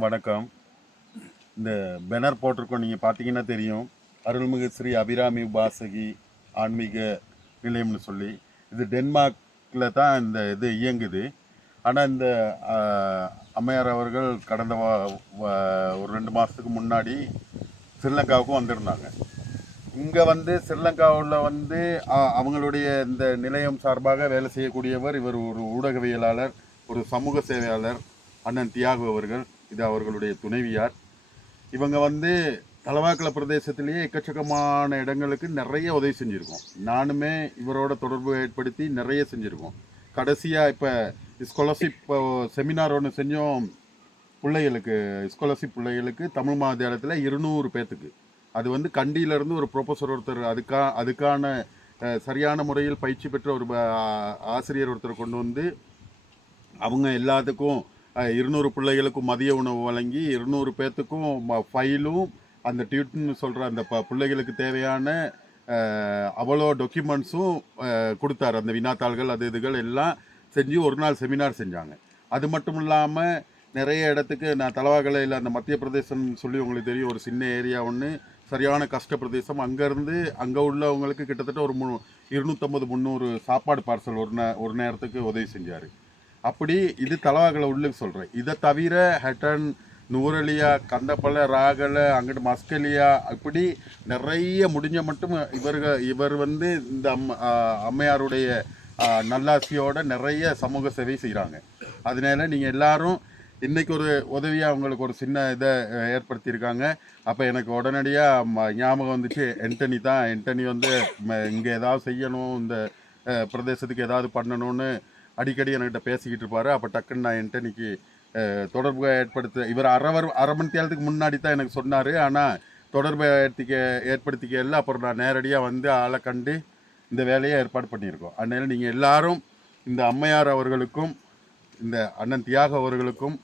அனைவருக்கும் வணக்கம். இந்த பேனர் போட்டிருக்கோம் நீங்கள் பார்த்தீங்கன்னா தெரியும். அருள்மிகு ஸ்ரீ அபிராமி உபாசகி ஆன்மீக நிலையம்னு சொல்லி. இது டென்மார்க்கில் தான் இந்த இது இயங்குது. ஆனால் இந்த அம்மையார் அவர்கள் கடந்த வா- ஒரு ரெண்டு மாதத்துக்கு முன்னாடி ஸ்ரீலங்காவுக்கும் வந்திருந்தாங்க. இங்கே வந்து ஸ்ரீலங்காவில் வந்து அவங்களுடைய இந்த நிலையம் சார்பாக வேலை செய்யக்கூடியவர் இவர் ஒரு ஊடகவியலாளர் ஒரு சமூக சேவையாளர் அண்ணன் தியாகு அவர்கள். இது அவர்களுடைய துணைவியார். இவங்க வந்து தலவாக்கல பிரதேசத்திலேயே எக்கச்சக்கமான இடங்களுக்கு நிறைய உதவி செஞ்சுருக்கோம். நானுமே இவரோட தொடர்பு ஏற்படுத்தி நிறைய செஞ்சுருக்கோம். கடைசியாக இப்போ ஸ்காலர்ஷிப் செமினார் ஒன்று செஞ்சோம். பிள்ளைகளுக்கு ஸ்காலர்ஷிப் பிள்ளைகளுக்கு தமிழ் மாநிலத்தில் இருநூறு பேர்த்துக்கு அது வந்து கண்டியிலேருந்து ஒரு ப்ரொஃபஸர் ஒருத்தர் அதுக்கா அதுக்கான சரியான முறையில் பயிற்சி பெற்ற ஒரு ஆசிரியர் ஒருத்தர் கொண்டு வந்து அவங்க எல்லாத்துக்கும் இருநூறு பிள்ளைகளுக்கும் மதிய உணவு வழங்கி இருநூறு பேர்த்துக்கும் ம- ஃபைலும் அந்த டியூட்னு சொல்கிற அந்த ப பிள்ளைகளுக்கு தேவையான அவ்வளோ டாக்குமெண்ட்ஸும் கொடுத்தாரு. அந்த வினாத்தாள்கள் அது இதுகள் எல்லாம் செஞ்சு ஒரு நாள் செமினார் செஞ்சாங்க. அது மட்டும் இல்லாமல் நிறைய இடத்துக்கு நான் தலவாகலையில் அந்த மத்திய பிரதேசம் சொல்லி உங்களுக்கு தெரியும் ஒரு சின்ன ஏரியா ஒன்று சரியான கஷ்ட பிரதேசம். அங்கேருந்து அங்கே உள்ளவங்களுக்கு கிட்டத்தட்ட ஒரு மு இருநூற்றம்பது முந்நூறு சாப்பாடு பார்சல் ஒரு நே ஒரு நேரத்துக்கு உதவி செஞ்சார். அப்படி இது தலவாகலை உள்ளுக்கு சொல்கிறேன் இதை தவிர ஹட்டன் நூரலியா கந்தப்பல ராகல அங்கிட்டு மஸ்கலியா இப்படி நிறைய முடிஞ்ச மட்டும் இவர்கள் இவர் வந்து இந்த அம் அம்மையாருடைய நல்லாசியோட நிறைய சமூக சேவை செய்கிறாங்க அதனால நீங்கள் எல்லாரும் இன்றைக்கி ஒரு உதவியாக அவங்களுக்கு ஒரு சின்ன இதை ஏற்படுத்தியிருக்காங்க. அப்போ எனக்கு உடனடியாக ஞாபகம் வந்துச்சு என்டனி தான். என்டனி வந்து இங்கே ஏதாவது செய்யணும் இந்த பிரதேசத்துக்கு ஏதாவது பண்ணணும்னு அடிக்கடி என்கிட்ட பேசிக்கிட்டு இருப்பாரு. அப்போ டக்குன்னு நான் என்கிட்ட என்டனிக்கு தொடர்பு ஏற்படுத்த இவர் அரை அரை மணி தேரத்துக்கு முன்னாடி தான் எனக்கு சொன்னார். ஆனால் தொடர்பு ஏற்படுத்திக்க ஏற்படுத்திக்கல அப்புறம் நான் நேரடியாக வந்து ஆளை கண்டு இந்த வேலையை ஏற்பாடு பண்ணியிருக்கோம். அதனால நீங்கள் எல்லாரும் இந்த அம்மையார் அவர்களுக்கும் இந்த அண்ணன் தியாக அவர்களுக்கும்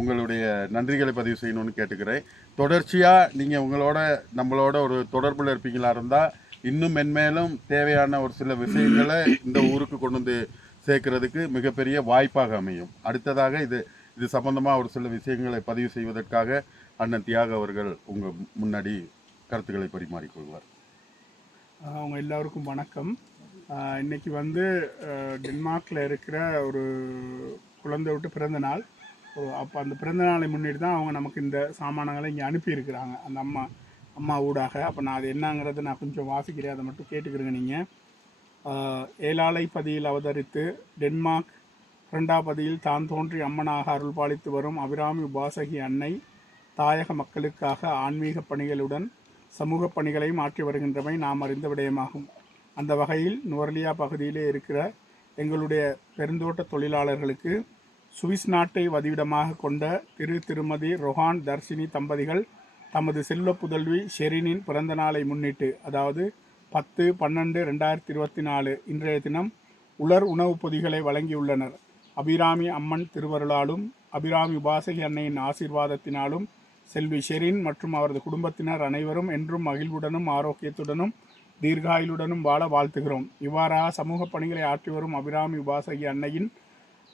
உங்களுடைய நன்றிகளை பதிவு செய்யணும்னு கேட்டுக்கிறேன். தொடர்ச்சியாக நீங்கள் உங்களோட நம்மளோட ஒரு தொடர்பில் இருப்பீங்களா இருந்தால் இன்னும் மென்மேலும் தேவையான ஒரு சில விஷயங்களை இந்த ஊருக்கு கொண்டு வந்து சேர்க்கறதுக்கு மிகப்பெரிய வாய்ப்பாக அமையும். அடுத்ததாக இது இது சம்பந்தமாக ஒரு சில விஷயங்களை பதிவு செய்வதற்காக அண்ணன் தியாக அவர்கள் உங்கள் முன்னாடி கருத்துக்களை பரிமாறிக்கொள்வார் அவங்க எல்லாருக்கும் வணக்கம். இன்றைக்கி வந்து டென்மார்க்கில் இருக்கிற ஒரு குழந்தை விட்டு பிறந்த நாள். அப்போ அந்த பிறந்த நாளை முன்னிட்டு தான் அவங்க நமக்கு இந்த சாமானங்களை இங்கே அனுப்பியிருக்கிறாங்க. அந்த அம்மா அம்மா ஊடாக. அப்போ நான் அது என்னங்கிறத நான் கொஞ்சம் வாசிக்கிறேன். அதை மட்டும் கேட்டுக்கிறேங்க நீங்கள் ஏலாளை பதியில் அவதரித்து டென்மார்க் இரண்டாபதியில் தான் தோன்றி அம்மனாக அருள் பாலித்து வரும் அபிராமி உபாசகி அன்னை தாயக மக்களுக்காக ஆன்மீக பணிகளுடன் சமூக பணிகளையும் ஆற்றி வருகின்றமை நாம் அறிந்த விடயமாகும். அந்த வகையில் நுவர்லியா பகுதியிலே இருக்கிற எங்களுடைய பெருந்தோட்ட தொழிலாளர்களுக்கு சுவிஸ் நாட்டை வதிவிடமாக கொண்ட திரு திருமதி ரொஹான் தர்ஷினி தம்பதிகள் தமது செல்வ புதல்வி ஷெரினின் பிறந்த நாளை முன்னிட்டு அதாவது பத்து பன்னெண்டு ரெண்டாயிரத்தி இருபத்தி நாலு இன்றைய தினம் உலர் உணவுப் பொதிகளை வழங்கியுள்ளனர். அபிராமி அம்மன் திருவருளாலும் அபிராமி உபாசகி அன்னையின் ஆசீர்வாதத்தினாலும் செல்வி ஷெரின் மற்றும் அவரது குடும்பத்தினர் அனைவரும் என்றும் மகிழ்வுடனும் ஆரோக்கியத்துடனும் தீர்காயுளுடனும் வாழ வாழ்த்துகிறோம். இவ்வாறாக சமூக பணிகளை ஆற்றி வரும் அபிராமி உபாசகி அன்னையின்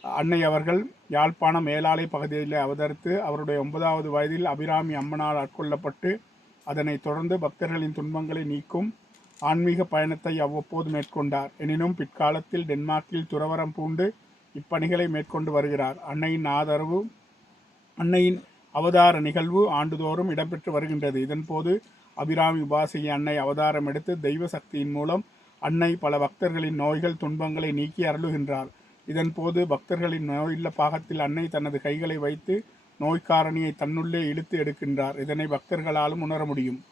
அன்னை அவர்கள் யாழ்ப்பாணம் மேலாலை பகுதியில் அவதரித்து அவருடைய ஒன்பதாவது வயதில் அபிராமி அம்மனால் ஆட்கொள்ளப்பட்டு அதனைத் தொடர்ந்து பக்தர்களின் துன்பங்களை நீக்கும் ஆன்மீக பயணத்தை அவ்வப்போது மேற்கொண்டார். எனினும் பிற்காலத்தில் டென்மார்க்கில் துறவரம் பூண்டு இப்பணிகளை மேற்கொண்டு வருகிறார். அன்னையின் ஆதரவு அன்னையின் அவதார நிகழ்வு ஆண்டுதோறும் இடம்பெற்று வருகின்றது. இதன்போது அபிராமி உபாசகி அன்னை அவதாரம் எடுத்து தெய்வ சக்தியின் மூலம் அன்னை பல பக்தர்களின் நோய்கள் துன்பங்களை நீக்கி அருளுகின்றார். இதன்போது பக்தர்களின் நோயுள்ள பாகத்தில் அன்னை தனது கைகளை வைத்து நோய்க்காரணியை தன்னுள்ளே இழுத்து எடுக்கின்றார். இதனை பக்தர்களாலும் உணர முடியும்.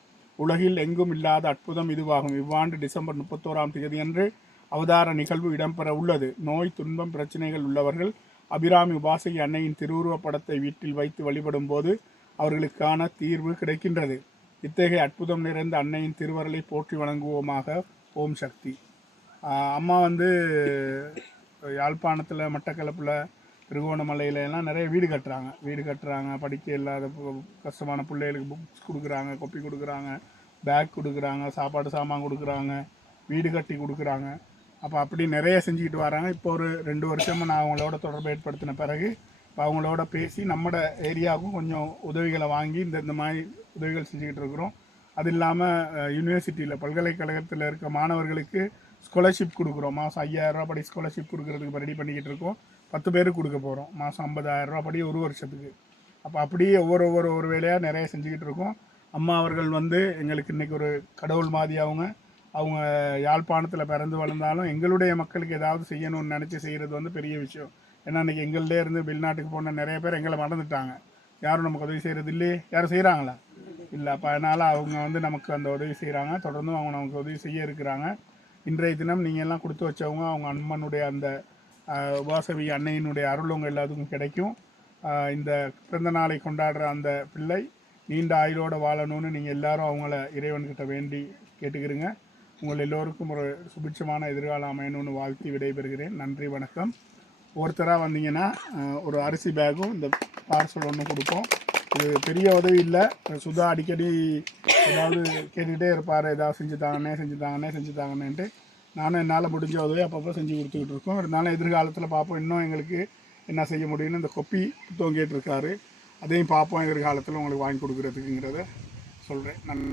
உலகில் எங்கும் இல்லாத அற்புதம் இதுவாகும். இவ்வாண்டு டிசம்பர் முப்பத்தோராம் தேதியன்று அவதார நிகழ்வு இடம்பெற உள்ளது. நோய் துன்பம் பிரச்சனைகள் உள்ளவர்கள் அபிராமி உபாசகி அன்னையின் திருவுருவப் படத்தை வீட்டில் வைத்து வழிபடும் போது அவர்களுக்கான தீர்வு கிடைக்கின்றது. இத்தகைய அற்புதம் நிறைந்த அன்னையின் திருவருளை போற்றி வணங்குவோமாக. ஓம் சக்தி. அம்மா வந்து யாழ்ப்பாணத்தில் மட்டக்களப்பில் திருகோணமலையிலலாம் நிறைய வீடு கட்டுறாங்க. வீடு கட்டுறாங்க படிக்க இல்லாத கஷ்டமான பிள்ளைகளுக்கு புக்ஸ் கொடுக்குறாங்க கொப்பி கொடுக்குறாங்க பேக் கொடுக்குறாங்க சாப்பாடு சாமான் கொடுக்குறாங்க வீடு கட்டி கொடுக்குறாங்க. அப்போ அப்படி நிறைய செஞ்சுக்கிட்டு வராங்க. இப்போ ஒரு ரெண்டு வருஷமாக நான் அவங்களோட தொடர்பு ஏற்படுத்தின பிறகு இப்போ அவங்களோட பேசி நம்மட ஏரியாவுக்கும் கொஞ்சம் உதவிகளை வாங்கி இந்த இந்த மாதிரி உதவிகள் செஞ்சுக்கிட்டு இருக்கிறோம். அது இல்லாமல் யூனிவர்சிட்டியில் பல்கலைக்கழகத்தில் இருக்க மாணவர்களுக்கு ஸ்காலர்ஷிப் கொடுக்குறோம். மாதம் ஐயாயிரம் படி ஸ்காலர்ஷிப் கொடுக்கறதுக்கு ரெடி பண்ணிக்கிட்டு இருக்கோம். பத்து பேருக்கு கொடுக்க போகிறோம் மாதம் ஐம்பதாயிரம் ரூபா படி ஒரு வருஷத்துக்கு. அப்போ அப்படியே ஒவ்வொரு ஒவ்வொரு ஒரு வேலையாக நிறைய செஞ்சுக்கிட்டு இருக்கோம். அம்மா அவர்கள் வந்து எங்களுக்கு இன்றைக்கி ஒரு கடவுள் மாதிரி அவங்க அவங்க யாழ்ப்பாணத்தில் பிறந்து வளர்ந்தாலும் எங்களுடைய மக்களுக்கு ஏதாவது செய்யணும்னு நினச்சி செய்கிறது வந்து பெரிய விஷயம். ஏன்னா இன்றைக்கி எங்கள்டே இருந்து வெளிநாட்டுக்கு போன நிறைய பேர் எங்களை மறந்துட்டாங்க. யாரும் நமக்கு உதவி செய்கிறது இல்லையே. யாரும் செய்கிறாங்களா இல்லை. அப்போ அதனால் அவங்க வந்து நமக்கு அந்த உதவி செய்கிறாங்க தொடர்ந்தும் அவங்க நமக்கு உதவி செய்ய இருக்கிறாங்க. இன்றைய தினம் நீங்கள் எல்லாம் கொடுத்து வச்சவங்க அவங்க அன்பனுடைய அந்த உபாசவி அன்னையினுடைய அருள் உங்கள் எல்லாத்துக்கும் கிடைக்கும். இந்த பிறந்த நாளை கொண்டாடுற அந்த பிள்ளை நீண்ட ஆயுளோட வாழணும்னு நீங்கள் எல்லாரும் அவங்கள இறைவன்கிட்ட வேண்டி கேட்டுக்கிறீங்க. உங்கள் எல்லோருக்கும் ஒரு சுபிட்சமான எதிர்காலம் அமையணும்னு வாழ்த்தி விடைபெறுகிறேன். நன்றி வணக்கம். ஒருத்தராக வந்தீங்கன்னா ஒரு அரிசி பேக்கும் இந்த பார்சல் ஒன்று கொடுப்போம். இது பெரிய உதவி இல்லை. சுதா அடிக்கடி ஏதாவது கேட்டுக்கிட்டே இருப்பார். ஏதாவது செஞ்சு தாங்கண்ணே செஞ்சு தாங்கண்ணே செஞ்சு தாங்கண்ணேன்ட்டு நானும் என்னால் முடிஞ்ச உதவி அப்பப்போ செஞ்சு கொடுத்துக்கிட்டு இருக்கோம். இருந்தாலும் எதிர்காலத்தில் பார்ப்போம். இன்னும் எங்களுக்கு என்ன செய்ய முடியும்னு இந்த கொப்பி புத்தகம் இருக்காரு. அதையும் பார்ப்போம். எதிர்காலத்தில் உங்களுக்கு வாங்கி கொடுக்குறதுக்குங்கிறத சொல்கிறேன் நன்